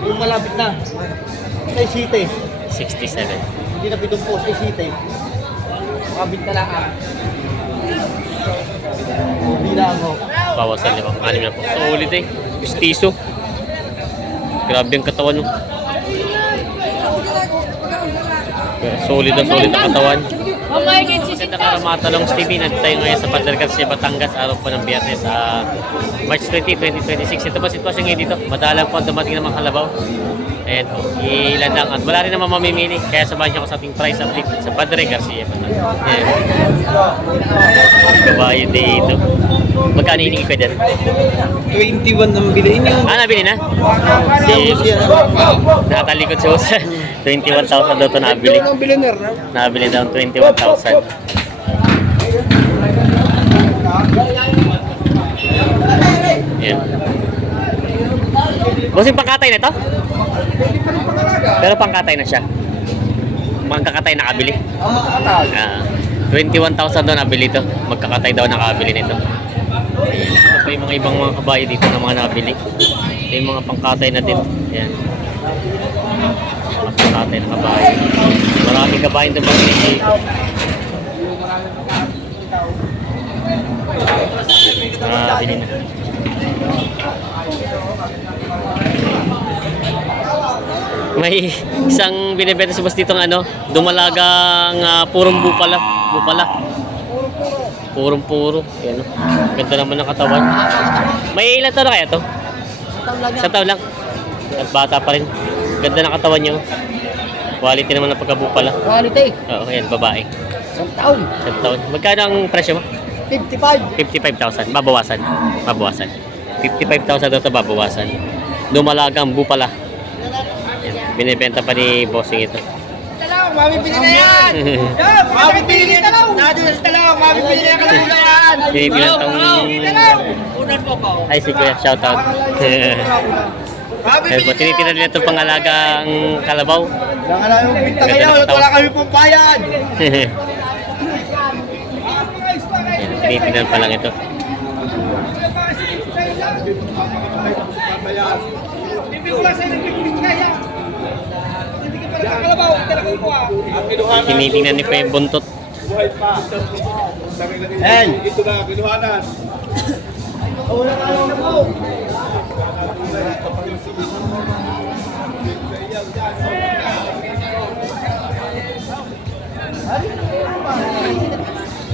Yung malapit na. Kay City. 67. Hindi na pitong post kay City. Makabit na lang Hindi na ako. Bawas sa 5. 6 na po. Solid eh. Gustiso. Grabe ang katawan no. Solid na solid ang katawan. Maganda karamata lang Stevie. Nandito tayo ngayon sa Padergas, Batangas. Araw po ng Biyernes sa March 20, 2026. Ito po sitwasyon ngayon dito. Madalang po ang dumating ng mga kalabaw. And ilan lang. At wala rin naman mamimili. Kaya samahan niyo ako sa ating price update sa Padre Garcia. Kabayo dito. Magkano hiningi ko dyan? 21 ang bilihin nyo. Nabili na? Nakatalikod siya sa 21,000 daw ito nabili. Nabili daw 21,000. Yan. Bossing pangkatay na ito? Pero pangkatay na siya. Magkakatay nakabili. 21,000 daw nabili ito. Magkakatay daw nakabili nito. Ito pa yung mga ibang mga kabayo dito na mga nabili. Ito yung mga pangkatay na din. Yan. Mga pangkatay na kabayo. Maraming kabayo ito mabili dito. Nabili na. May isang binibenta sa bus dito ng ano, dumalagang purong bupala. Purong-puro. Yan, ganda naman ng katawan. May ilan taon na kaya to? Sa taon lang. At bata pa rin. Ganda ng katawan niyo. Quality naman ng pagkabupala. Quality. Oo, yan, babae. Isang taon. Sa taon. Magkano ang presyo mo? 55. 55,000. Babawasan. 55,000 daw ito babawasan. Dumalagang bupala. Yan. Binibenta pa ni bossing ito. Mabibili na yan! Mabibili na lang! Nadyo sa talaw! Mabibili na yan! Kalula yan! Binibilan tong... Unan po ko! Ay, si Kuya, shoutout. Tinitinan nila itong pangalagang kalabaw. Lang alam yung pinta kayo! Wala kami pong bayan! Tinitinan pa lang ito. Tinitingnan ni pa yung buntot. Hey! Ito na, kinuhanan. Wala ka lang na po.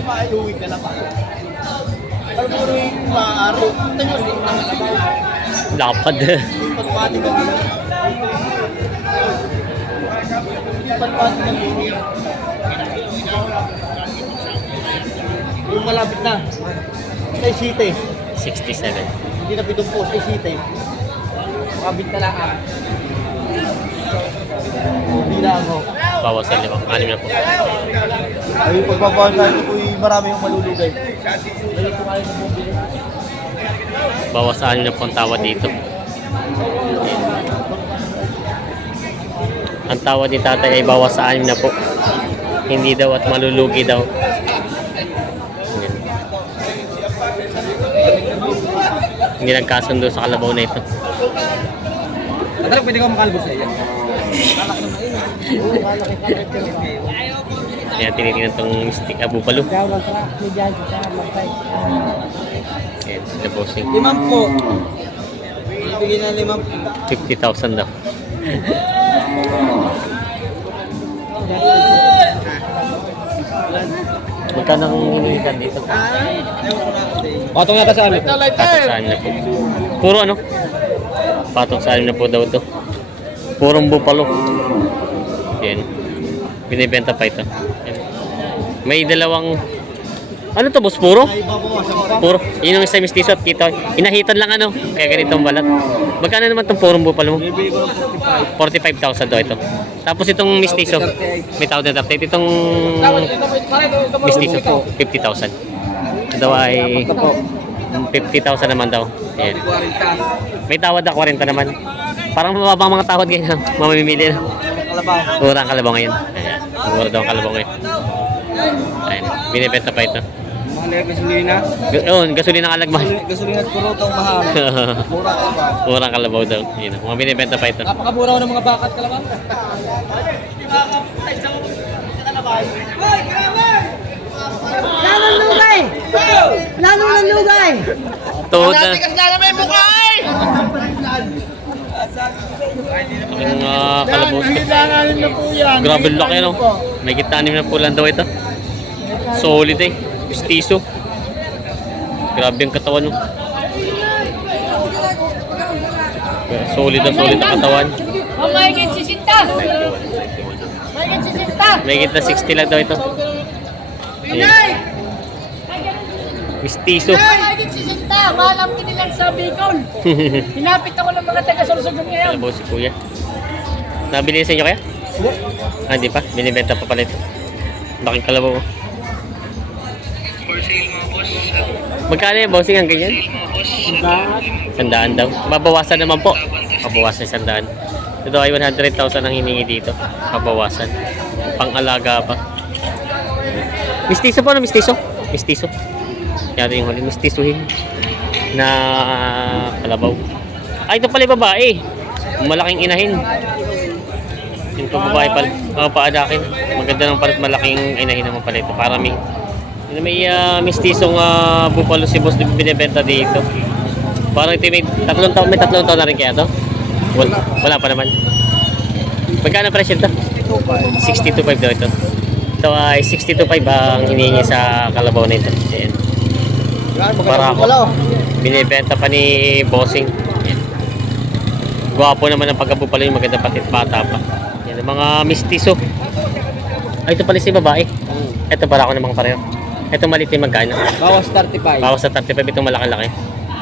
Maiuwig na lang pa. Ano po rin maaaro? Lapad. Pagpati ka nila. Pagpati ka nila. Yung malapit na. Kay City. 67. Hindi na pitong post kay City. Makabit na lang Hindi na ako. Bawas sa 5. 6 na po. Ay, pagpapawasan ko marami yung malulugay. Dahil kumain ng bumili. Bawas sa 6 na po ang tawad dito. Ang tawad ni tatay ay bawas sa 6 na po. Hindi daw at malulugi daw. Yan. Hindi nagkasundo sa kalabaw na ito. Tatalog, pwede ko makalbo sa iyo. Kaya tinitingnan itong stick bupalo. Yan, sila bossing. 5 po. Bigyan na 50,000 daw. Magkano ang hinilikan dito? Patong yata sa amin. Patok sa 6 na po. Puro ano? Patok sa 6 na po daw ito. Purong bupalo. Yan. Binibenta pa ito. Yan. May dalawang... Ano to boss? Puro? Puro. Yun yung isa mistiso at kita. Inahitan lang ano. Kaya ganitong balat. Magkano naman itong purong bupalo mo? 45,000 daw ito. Tapos itong mistiso. May tawad na update. Itong mistiso po. 50,000. Ito daw ay 50,000 naman daw. Yan. May tawad na 40 naman. Parang mababang mga tawad ngayon. Mamimili na. Mura ang kalabaw ngayon. Ayan. Mura daw ang kalabaw ngayon. Ayan. Binibenta pa ito. gasolina. Gasolina kalagman. Gasolina at puro itong mahal. Mura ka ba? Murang kalabaw daw. Yun, mga binibenta pa ito. Napakamura ng mga bakat kalaban. Lalong lugay! Lalong lugay! Tuhod na. na naman yung mukha eh! Ang kalabaw. Kailanganin na po yan. Grabe laki no. May gitanim na po lang daw ito. Solid eh. Pistiso. Grabe ang katawan no. Solid ang katawan. Mahigit si Sinta! Mahigit si Sinta! May gitna 60 lang daw ito. Ayan. Pistiso. Mahigit si Sinta! Malam kinilang sa Bicol! Hinapit ako ng mga taga-Sorsogon ngayon. Kalabaw si kuya. Nabili sa inyo kaya? Ah, hindi pa. Binibenta pa pala ito. Laking kalabaw. Magkano yung bossing ang ganyan? 100 daw. Babawasan naman po. Babawasan 100. Ito ay 100,000 ang hiningi dito. Babawasan. Pang-alaga pa. Mistiso po, no? Mistiso? Mistiso. Yari yung huli. Mistisuhin. Na kalabaw. Ay, ito pala yung babae. Malaking inahin. Yung babae pala. Paadakin. Maganda ng palit. Malaking inahin naman pala ito. Parami. May mistisong buffalo si boss binibenta dito. Parang ito may 3 taon. May 3 taon na rin kaya to? Wala pa naman. Magkano presyo ito? 62.5 daw ito. Ito ay 62.5 ang hinihingi sa kalabaw na ito. Ayan. Para ako. Binibenta pa ni Bossing. Ayan. Gwapo naman ang pagkabupalo yung maganda pati bata pa. Yan ang mga mistiso. Ay, ito pala si babae. Ito para ako namang pareho. Ito maliit yung magkano? Bawas 35. Bawas sa 35 itong malaki-laki.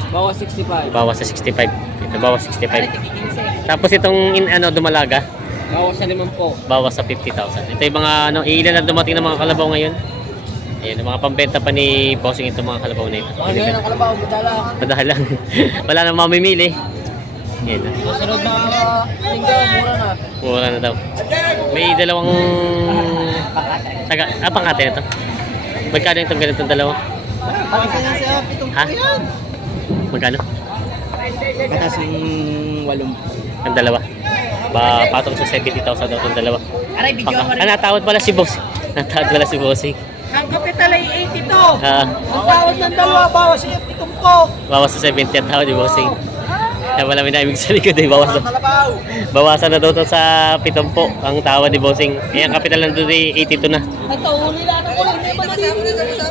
Bawas 65. Bawas sa 65. Ito bawas 65. Tapos itong dumalaga, Bawas sa 5 po. bawas sa 50,000. Ito yung mga ilan na dumating ng mga kalabaw ngayon. Ayan, yung mga pambenta pa ni Bossing itong mga kalabaw na ito. Ngayon ang kalabaw, madala. Madalang. Wala nang mamimili. Ayan. Susunod na linggo, mura na. Mura na daw. May dalawang pangate na to. Magkano itong ganitong dalawa? Pakisa niya siya, pitong Ha? yan. Magkano? Katas ng 80. Ang dalawa. Patong sa 70,000 daw itong dalawa. Aray, video mo rin. Natawad pala si Boss. Natawad pala si Bossing. Ang kapital ay 82. Ang tawad ng dalawa, bawas siya, pitong po. Bawas sa 70 ang tawad ni Bossing. Kaya wala may naimig sa likod eh. Kalabaw. Bawasan na daw to sa 70 ang tawad ni Bossing. Kaya ang kapital lang doon ay 82 na. Ito, huli lang ako. Hindi ba na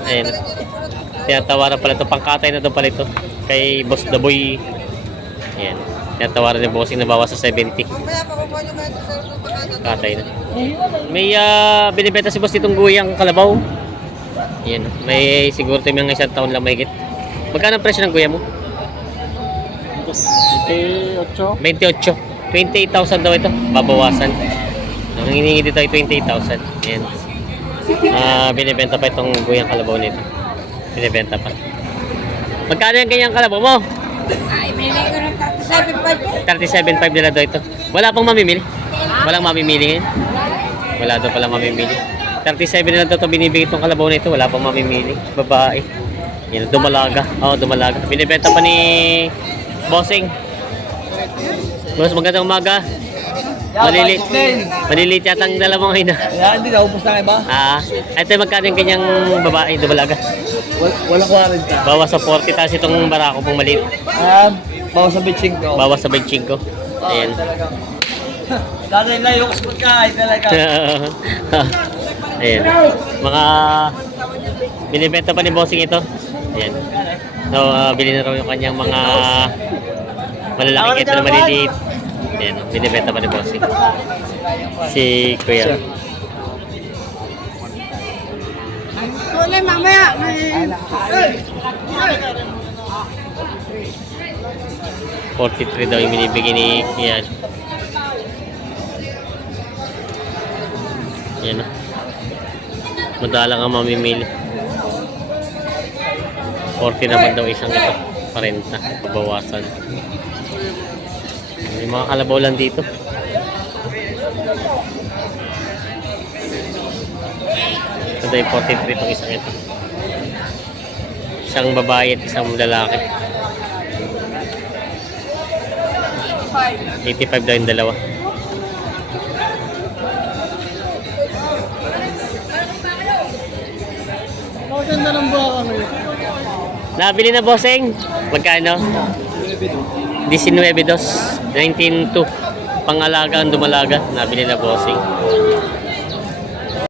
Ayan. Tinatawaran pala ito. Pangkatay na doon pala ito. Kay Boss The Boy. Ayan. Tinatawaran ni Bossing na bawas sa 70. Katay na. May binibenta si Boss itong guyang kalabaw. Ayan. May siguro tayo mga 1 taon lang mahigit. Magkano ang presyo ng guya mo? 28. 28. 28,000 daw ito. Babawasan. Ang hinihingi dito ay 28,000. Ayan. Binibenta pa itong guyang kalabaw nito. Binibenta pa. Magkano yung ganyang kalabaw mo? Ay, bili ko ng 37.5. 37.5 nila daw ito. Wala pang mamimili. Walang mamimili ngayon. Wala daw pala mamimili. 37 na daw ito binibigay itong kalabaw na ito. Wala pang mamimili. Babae. Yan, dumalaga. Oo, dumalaga. Binibenta pa ni Bossing. Boss, magandang umaga. Malilit yata ang dala mo ngayon. Yan, hindi naubos na iba. Ito magkano yung kanyang babae, dumalaga? Walang 40. Bawas sa 40, tapos itong barako pong maliit. Bawas sa bitching ko. Bawas sa 25. Ayan. Dagay na yung pagkain talaga. Ayan. Mga binibenta pa ni Bossing ito. Ayan. So, bilhin na raw yung kanyang mga malalaking ito na maliliit. Ayan, binibenta pa ni Bossing. Si Kuya. Huli, mamaya. 43 daw yung binibigay ni Kian. Yan o. Madalang ang mamimili. 40 naman daw isang ito. 40. Bawasan. May mga kalabaw lang dito. Ito yung 43 itong isang ito. Isang babae at isang lalaki. 85 daw yung dalawa. Maganda ng baka ngayon. Nabili na bossing? Magkano? 19.2. 19.2. Pangalaga ang dumalaga. Nabili na bossing.